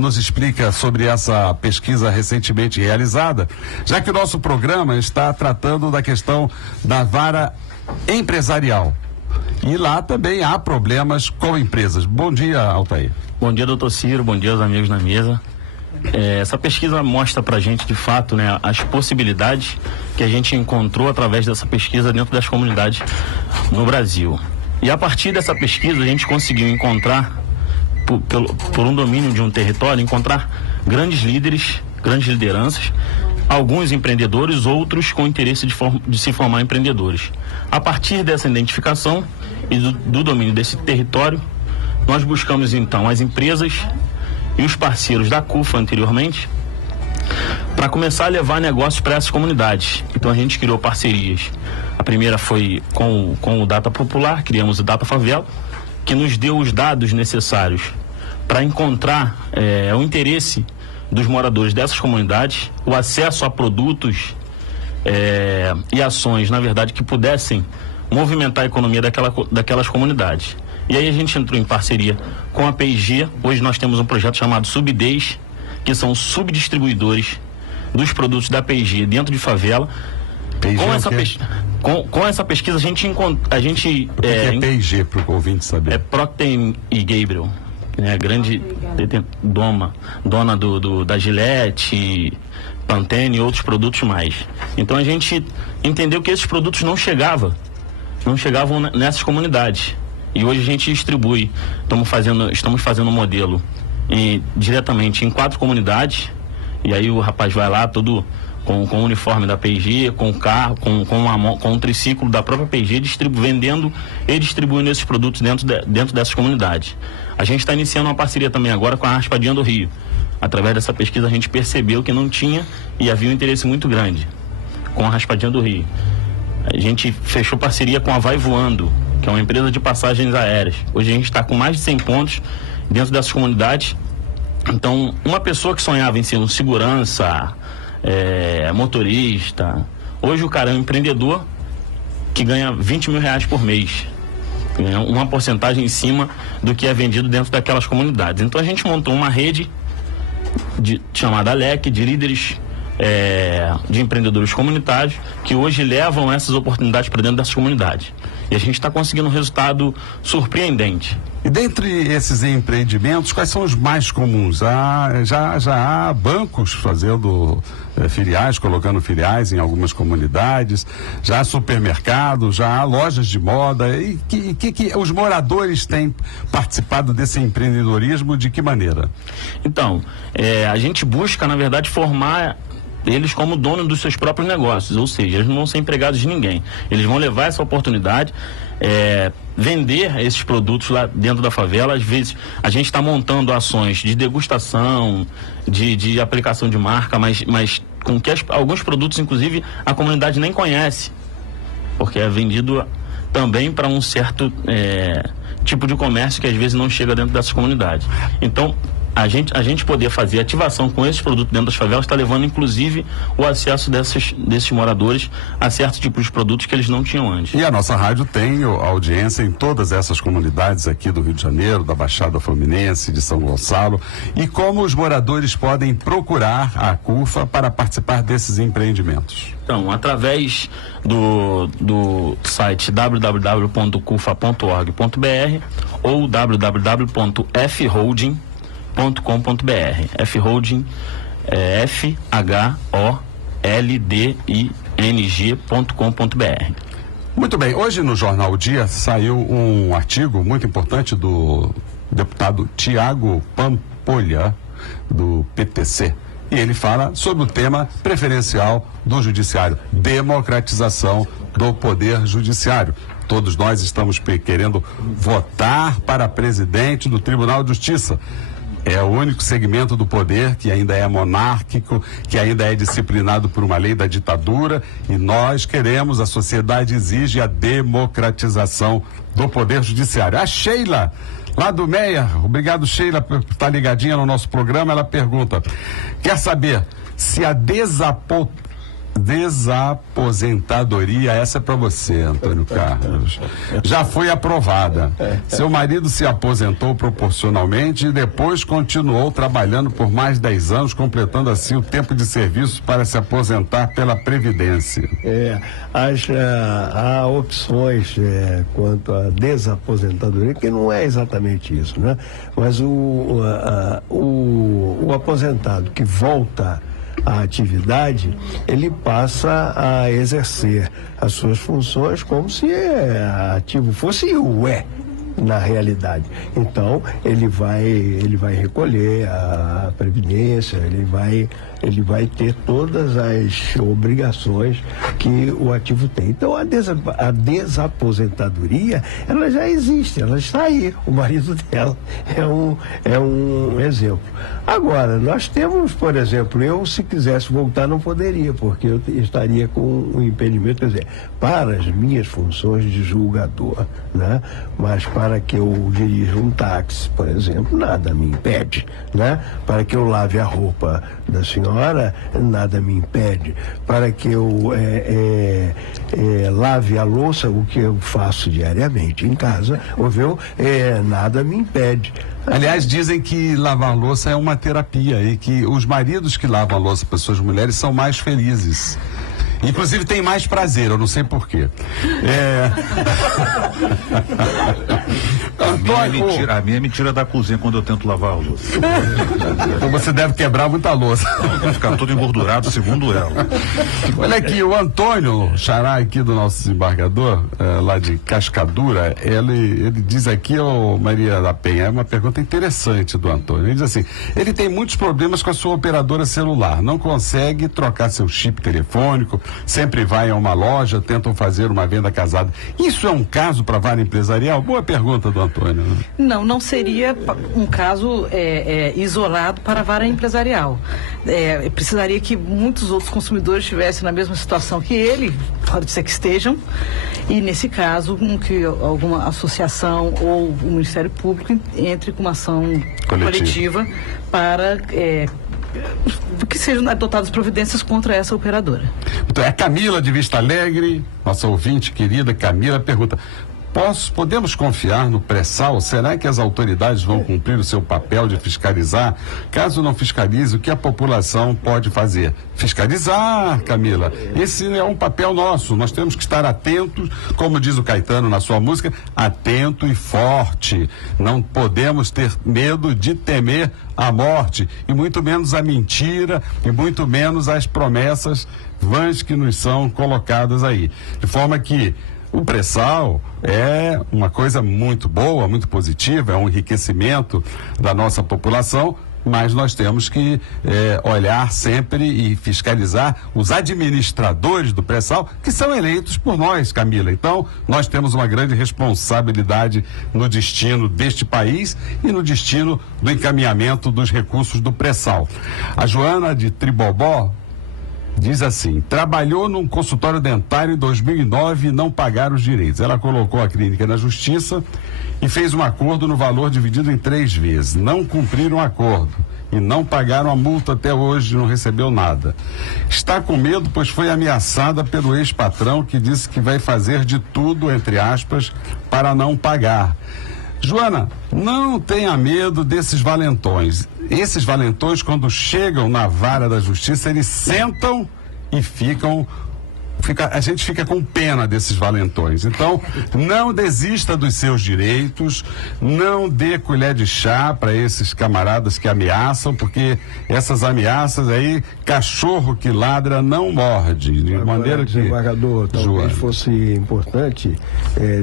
nos explica sobre essa pesquisa recentemente realizada, já que o nosso programa está tratando da questão da vara empresarial? E lá também há problemas com empresas. Bom dia, Altair. Bom dia, doutor Ciro. Bom dia aos amigos na mesa. Essa pesquisa mostra pra gente, de fato, né, as possibilidades que a gente encontrou através dessa pesquisa dentro das comunidades no Brasil. E a partir dessa pesquisa a gente conseguiu encontrar, por um domínio de um território, encontrar grandes líderes, grandes lideranças, alguns empreendedores, outros com interesse de se formar empreendedores. A partir dessa identificação e do domínio desse território, nós buscamos então as empresas e os parceiros da CUFA anteriormente para começar a levar negócios para essas comunidades. Então a gente criou parcerias. A primeira foi com o Data Popular, criamos o Data Favela, que nos deu os dados necessários para encontrar o interesse dos moradores dessas comunidades, o acesso a produtos e ações, na verdade, que pudessem movimentar a economia daquelas comunidades. E aí a gente entrou em parceria com a P&G. Hoje nós temos um projeto chamado Sub10, que são subdistribuidores dos produtos da P&G dentro de favela. Com essa pesquisa a gente o que é P&G, para o ouvinte saber? É Procter & Gamble, né, grande dona da Gillette, Pantene e outros produtos mais. Então a gente entendeu que esses produtos não chegavam nessas comunidades. E hoje a gente distribui, estamos fazendo um modelo diretamente em 4 comunidades, e aí o rapaz vai lá todo com o uniforme da P&G, com o carro, com um triciclo da própria P&G, vendendo e distribuindo esses produtos dentro dessas comunidades. A gente está iniciando uma parceria também agora com a Raspadinha do Rio. Através dessa pesquisa a gente percebeu que não tinha e havia um interesse muito grande com a Raspadinha do Rio. A gente fechou parceria com a Vai Voando, que é uma empresa de passagens aéreas. Hoje a gente está com mais de 100 pontos dentro dessas comunidades. Então, uma pessoa que sonhava em ser um segurança, motorista, hoje o cara é um empreendedor que ganha 20 mil reais por mês. Ganha uma porcentagem em cima do que é vendido dentro daquelas comunidades. Então a gente montou uma rede chamada LEC, de líderes de empreendedores comunitários, que hoje levam essas oportunidades para dentro dessas comunidades. E a gente está conseguindo um resultado surpreendente. E dentre esses empreendimentos, quais são os mais comuns? Já há bancos fazendo filiais, colocando filiais em algumas comunidades, já há supermercados, já há lojas de moda. E que os moradores têm participado desse empreendedorismo, de que maneira? Então, a gente busca, na verdade, formar eles como dono dos seus próprios negócios, ou seja, eles não vão ser empregados de ninguém. Eles vão levar essa oportunidade, vender esses produtos lá dentro da favela. Às vezes a gente está montando ações de degustação, de aplicação de marca, mas com que alguns produtos, inclusive, a comunidade nem conhece, porque é vendido também para um certo tipo de comércio que às vezes não chega dentro dessas comunidades. Então, a gente poder fazer ativação com esses produtos dentro das favelas está levando, inclusive, o acesso desses moradores a certos tipos de produtos que eles não tinham antes. E a nossa rádio tem audiência em todas essas comunidades aqui do Rio de Janeiro, da Baixada Fluminense, de São Gonçalo. E como os moradores podem procurar a CUFA para participar desses empreendimentos? Então, através do site www.cufa.org.br ou www.fholding.com.br. F-Holding é FHOLDING.com.br. Muito bem, hoje no Jornal Dia saiu um artigo muito importante do deputado Tiago Pampolha, do PTC. E ele fala sobre o tema preferencial do judiciário, democratização do poder judiciário. Todos nós estamos querendo votar para presidente do Tribunal de Justiça. É o único segmento do poder que ainda é monárquico, que ainda é disciplinado por uma lei da ditadura, e nós queremos, a sociedade exige a democratização do poder judiciário. A Sheila, lá do Meia, obrigado Sheila por estar ligadinha no nosso programa, ela pergunta, quer saber se a desaposentadoria, essa é para você, Antônio Carlos, já foi aprovada. Seu marido se aposentou proporcionalmente e depois continuou trabalhando por mais 10 anos, completando assim o tempo de serviço para se aposentar pela Previdência. Há opções quanto à desaposentadoria, que não é exatamente isso, né? Mas o aposentado que volta à atividade, ele passa a exercer as suas funções como se ativo fosse e o é na realidade. Então ele vai recolher a previdência, ele vai ter todas as obrigações que o ativo tem. Então a desaposentadoria, ela já existe, ela está aí. O marido dela é um exemplo. Agora, nós temos, por exemplo, eu, se quisesse voltar, não poderia, porque eu estaria com um impedimento, quer dizer, para as minhas funções de julgador, né? Mas para que eu dirija um táxi, por exemplo, nada me impede, né? Para que eu lave a roupa da senhora, nada me impede. Para que eu lave a louça, o que eu faço diariamente em casa, ouviu? Nada me impede. Aliás, dizem que lavar louça é uma terapia e que os maridos que lavam a louça para suas mulheres são mais felizes. Inclusive tem mais prazer, eu não sei porquê. A minha é mentira da cozinha quando eu tento lavar a louça. Então você deve quebrar muita louça. Vai ficar todo engordurado, segundo ela. Olha aqui, o Antônio Xará, aqui do nosso desembargador, lá de Cascadura, ele diz aqui, Maria da Penha, é uma pergunta interessante do Antônio. Ele diz assim, ele tem muitos problemas com a sua operadora celular, não consegue trocar seu chip telefônico, sempre vai a uma loja, tentam fazer uma venda casada. Isso é um caso para vara empresarial? Boa pergunta do Antônio. Não seria um caso isolado para a vara empresarial. Precisaria que muitos outros consumidores estivessem na mesma situação que ele, pode ser que estejam, e nesse caso, que alguma associação ou o Ministério Público entre com uma ação coletiva para que sejam adotadas providências contra essa operadora. Então, a Camila de Vista Alegre, nossa ouvinte querida Camila, pergunta: podemos confiar no pré-sal? Será que as autoridades vão cumprir o seu papel de fiscalizar? Caso não fiscalize, o que a população pode fazer? Fiscalizar, Camila. Esse é um papel nosso. Nós temos que estar atentos, como diz o Caetano na sua música, atento e forte. Não podemos ter medo de temer a morte, e muito menos a mentira, e muito menos as promessas vãs que nos são colocadas aí. De forma que o pré-sal é uma coisa muito boa, muito positiva, é um enriquecimento da nossa população, mas nós temos que olhar sempre e fiscalizar os administradores do pré-sal, que são eleitos por nós, Camila. Então, nós temos uma grande responsabilidade no destino deste país e no destino do encaminhamento dos recursos do pré-sal. A Joana de Tribobó diz assim: trabalhou num consultório dentário em 2009 e não pagaram os direitos. Ela colocou a clínica na justiça e fez um acordo no valor dividido em 3 vezes. Não cumpriram o acordo e não pagaram a multa até hoje, não recebeu nada. Está com medo, pois foi ameaçada pelo ex-patrão, que disse que vai fazer de tudo, entre aspas, para não pagar. Joana, não tenha medo desses valentões. Esses valentões, quando chegam na vara da justiça, eles sentam e a gente fica com pena desses valentões. Então, não desista dos seus direitos, não dê colher de chá para esses camaradas que ameaçam, porque essas ameaças aí, cachorro que ladra não morde. De maneira que... Desembargador, talvez fosse importante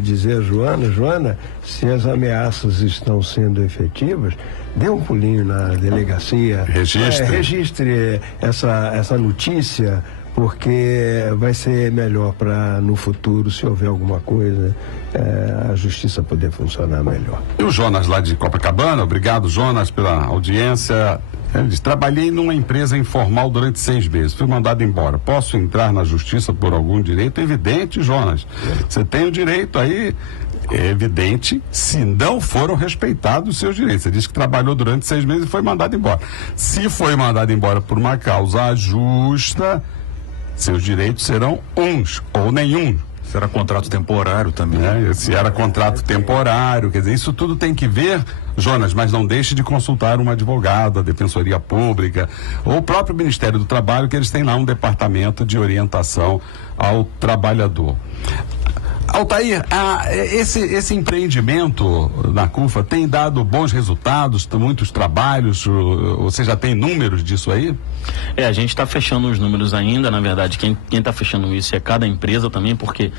dizer a Joana, se as ameaças estão sendo efetivas, dê um pulinho na delegacia, registre essa notícia, porque vai ser melhor para no futuro, se houver alguma coisa, a justiça poder funcionar melhor. E o Jonas lá de Copacabana, obrigado Jonas pela audiência. Ele diz: trabalhei numa empresa informal durante 6 meses, fui mandado embora. Posso entrar na justiça por algum direito? Evidente, Jonas. Você tem o direito aí, é evidente, se não foram respeitados os seus direitos. Você disse que trabalhou durante 6 meses e foi mandado embora. Se foi mandado embora por uma causa justa, seus direitos serão uns ou nenhum. Se era contrato temporário também. Se era contrato temporário, quer dizer, isso tudo tem que ver, Jonas, mas não deixe de consultar um advogado, a Defensoria Pública, ou o próprio Ministério do Trabalho, que eles têm lá um departamento de orientação ao trabalhador. Altair, esse empreendimento na CUFA tem dado bons resultados, muitos trabalhos, você já tem números disso aí? A gente está fechando os números ainda, na verdade, quem está fechando isso é cada empresa também, porque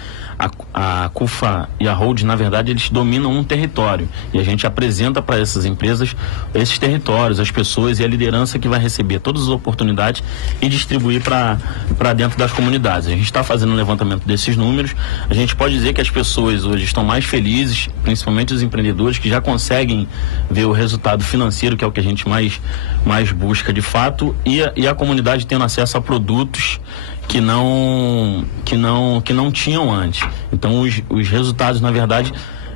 a CUFA e a Hold, na verdade, eles dominam um território, e a gente apresenta para essas empresas esses territórios, as pessoas e a liderança que vai receber todas as oportunidades e distribuir para dentro das comunidades. A gente está fazendo um levantamento desses números, a gente pode dizer que as pessoas hoje estão mais felizes, principalmente os empreendedores que já conseguem ver o resultado financeiro, que é o que a gente mais busca de fato, e a comunidade tendo acesso a produtos que não tinham antes. Então os resultados, na verdade,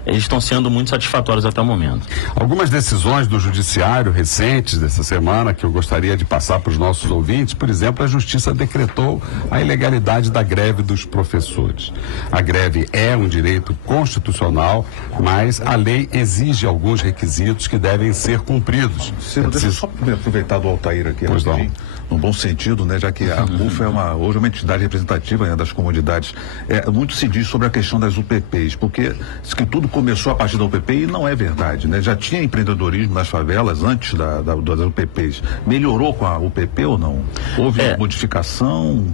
eles estão sendo muito satisfatórios até o momento. Algumas decisões do judiciário recentes dessa semana que eu gostaria de passar para os nossos ouvintes, por exemplo, a justiça decretou a ilegalidade da greve dos professores. A greve é um direito constitucional, mas a lei exige alguns requisitos que devem ser cumpridos. Deixa eu só aproveitar do Altair aqui, no bom sentido, né, já que a CUFA hoje é uma entidade representativa, né, das comunidades. Muito se diz sobre a questão das UPPs, porque diz que tudo começou a partir da UPP e não é verdade, né? Já tinha empreendedorismo nas favelas antes das UPPs. Melhorou com a UPP ou não? Houve modificação?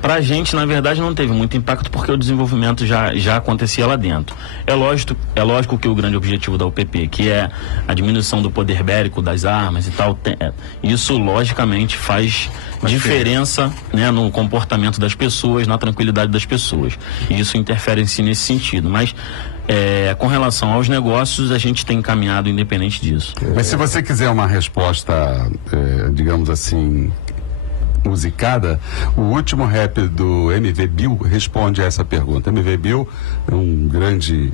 Pra gente, na verdade, não teve muito impacto porque o desenvolvimento já acontecia lá dentro. É lógico que o grande objetivo da UPP, que é a diminuição do poder bélico das armas e tal, isso logicamente faz diferença, né, no comportamento das pessoas, na tranquilidade das pessoas. E isso interfere em si nesse sentido. Mas com relação aos negócios, a gente tem caminhado independente disso. Mas se você quiser uma resposta, digamos assim, musicada, o último rap do MV Bill responde a essa pergunta. MV Bill é um grande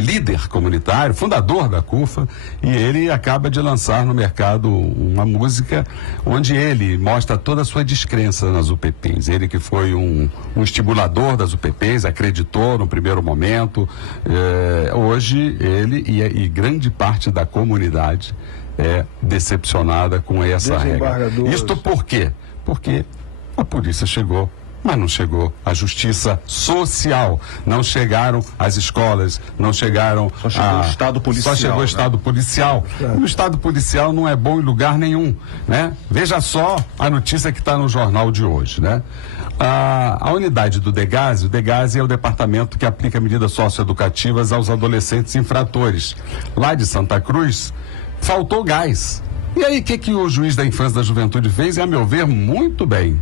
líder comunitário, fundador da CUFA, e ele acaba de lançar no mercado uma música onde ele mostra toda a sua descrença nas UPPs. Ele que foi um estimulador das UPPs, acreditou no primeiro momento, hoje ele e grande parte da comunidade é decepcionada com essa regra. Isto por quê? Porque a polícia chegou, mas não chegou a justiça social, não chegaram as escolas, não chegaram Só chegou o Estado policial. Só chegou o Estado policial. E o Estado policial não é bom em lugar nenhum, né? Veja só a notícia que está no jornal de hoje, né? A unidade do DEGASE, o DEGASE é o departamento que aplica medidas socioeducativas aos adolescentes infratores. Lá de Santa Cruz, faltou gás. E aí, o que o juiz da infância e da juventude fez? E, a meu ver, muito bem.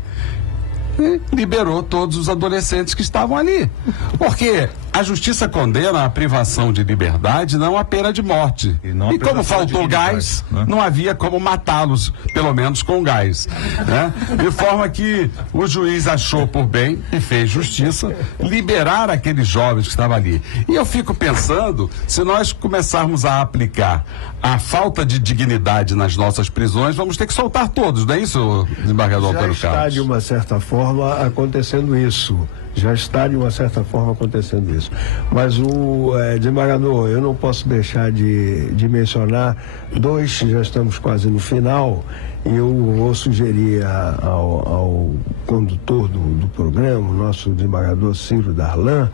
Liberou todos os adolescentes que estavam ali. Porque a justiça condena a privação de liberdade, não a pena de morte. E como faltou gás, né? Não havia como matá-los, pelo menos com gás, né? De forma que o juiz achou por bem e fez justiça liberar aqueles jovens que estavam ali. E eu fico pensando, se nós começarmos a aplicar a falta de dignidade nas nossas prisões, vamos ter que soltar todos, não é isso, desembargador Antônio Carlos? Já está de uma certa forma acontecendo isso. Já está de uma certa forma acontecendo isso. Mas desembargador, eu não posso deixar de mencionar dois, já estamos quase no final, e eu vou sugerir ao condutor do programa, o nosso desembargador Ciro Darlan,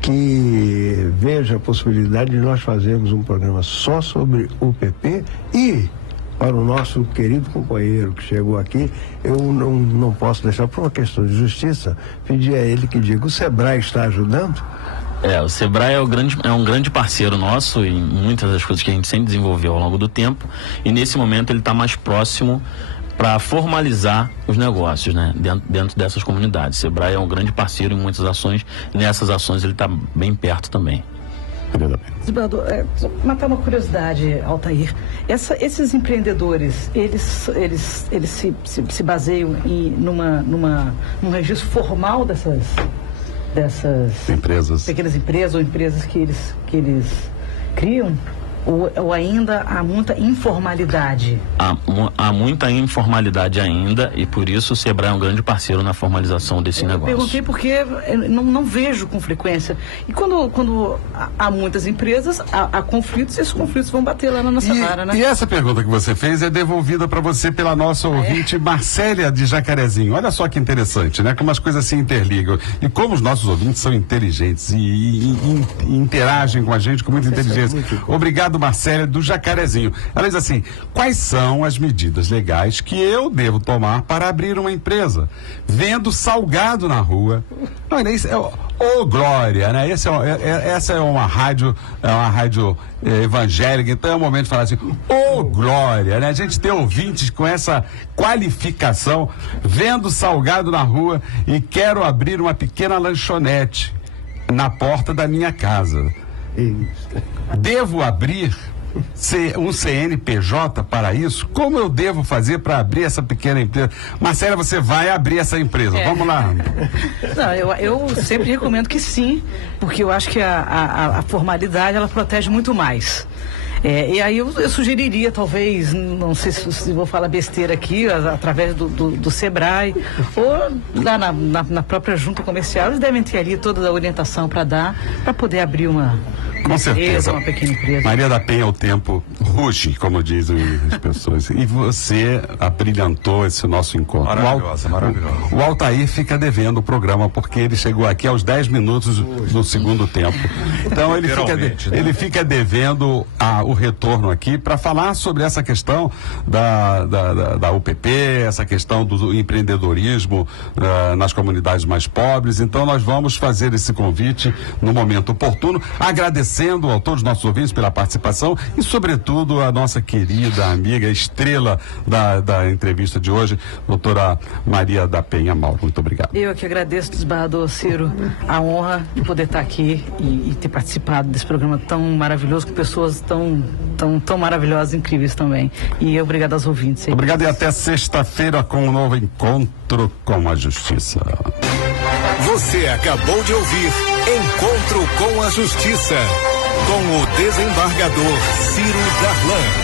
que veja a possibilidade de nós fazermos um programa só sobre o UPP e, para o nosso querido companheiro que chegou aqui, eu não posso deixar, por uma questão de justiça, pedir a ele que diga: o SEBRAE está ajudando? O SEBRAE é um grande parceiro nosso em muitas das coisas que a gente sempre desenvolveu ao longo do tempo, e nesse momento ele está mais próximo para formalizar os negócios, né, dentro dessas comunidades. Sebrae é um grande parceiro em muitas ações, e nessas ações ele está bem perto também. Desembargador, matar uma curiosidade, Altair. Esses empreendedores, eles se baseiam num registro formal dessas empresas, pequenas empresas ou empresas que eles criam? Ou ainda há muita informalidade? Há muita informalidade ainda, e por isso o Sebrae é um grande parceiro na formalização desse negócio. Perguntei porque não vejo com frequência. E quando há muitas empresas, há conflitos, e esses conflitos vão bater lá na nossa vara, né? E essa pergunta que você fez é devolvida para você pela nossa ouvinte Marcélia de Jacarezinho. Olha só que interessante, né? Como as coisas se interligam. E como os nossos ouvintes são inteligentes e interagem com a gente com muita inteligência. Obrigado, Marcélia do Jacarezinho. Ela diz assim: quais são as medidas legais que eu devo tomar para abrir uma empresa? Vendo salgado na rua. Olha, isso é glória, né? Essa é uma rádio evangélica, então é o momento de falar assim: glória, né? A gente tem ouvintes com essa qualificação, vendo salgado na rua e quero abrir uma pequena lanchonete na porta da minha casa. Devo abrir um CNPJ para isso? Como eu devo fazer para abrir essa pequena empresa? Marcela, você vai abrir essa empresa, vamos lá. Não, eu sempre recomendo que sim, porque eu acho que a formalidade, ela protege muito mais. E aí eu sugeriria, talvez, não sei se vou falar besteira aqui, através do Sebrae, ou lá na própria junta comercial, eles devem ter ali toda a orientação para dar, para poder abrir uma certeza, uma pequena empresa. Maria da Penha, o tempo ruge, como dizem as pessoas. E você abrilhantou esse nosso encontro. Maravilhosa. O Altair fica devendo o programa, porque ele chegou aqui aos 10 minutos do segundo tempo. Então ele fica devendo o retorno aqui para falar sobre essa questão da UPP, essa questão do empreendedorismo nas comunidades mais pobres. Então nós vamos fazer esse convite no momento oportuno, agradecendo a todos os nossos ouvintes pela participação e, sobretudo, a nossa querida amiga, estrela da entrevista de hoje, doutora Maria da Penha Mauro. Muito obrigado. Eu que agradeço, desembargador Ciro, a honra de poder estar aqui e ter participado desse programa tão maravilhoso, com pessoas tão maravilhosas, incríveis também. E obrigado aos ouvintes. Obrigado e até sexta-feira com um novo Encontro com a Justiça. Você acabou de ouvir Encontro com a Justiça, com o desembargador Ciro Darlan.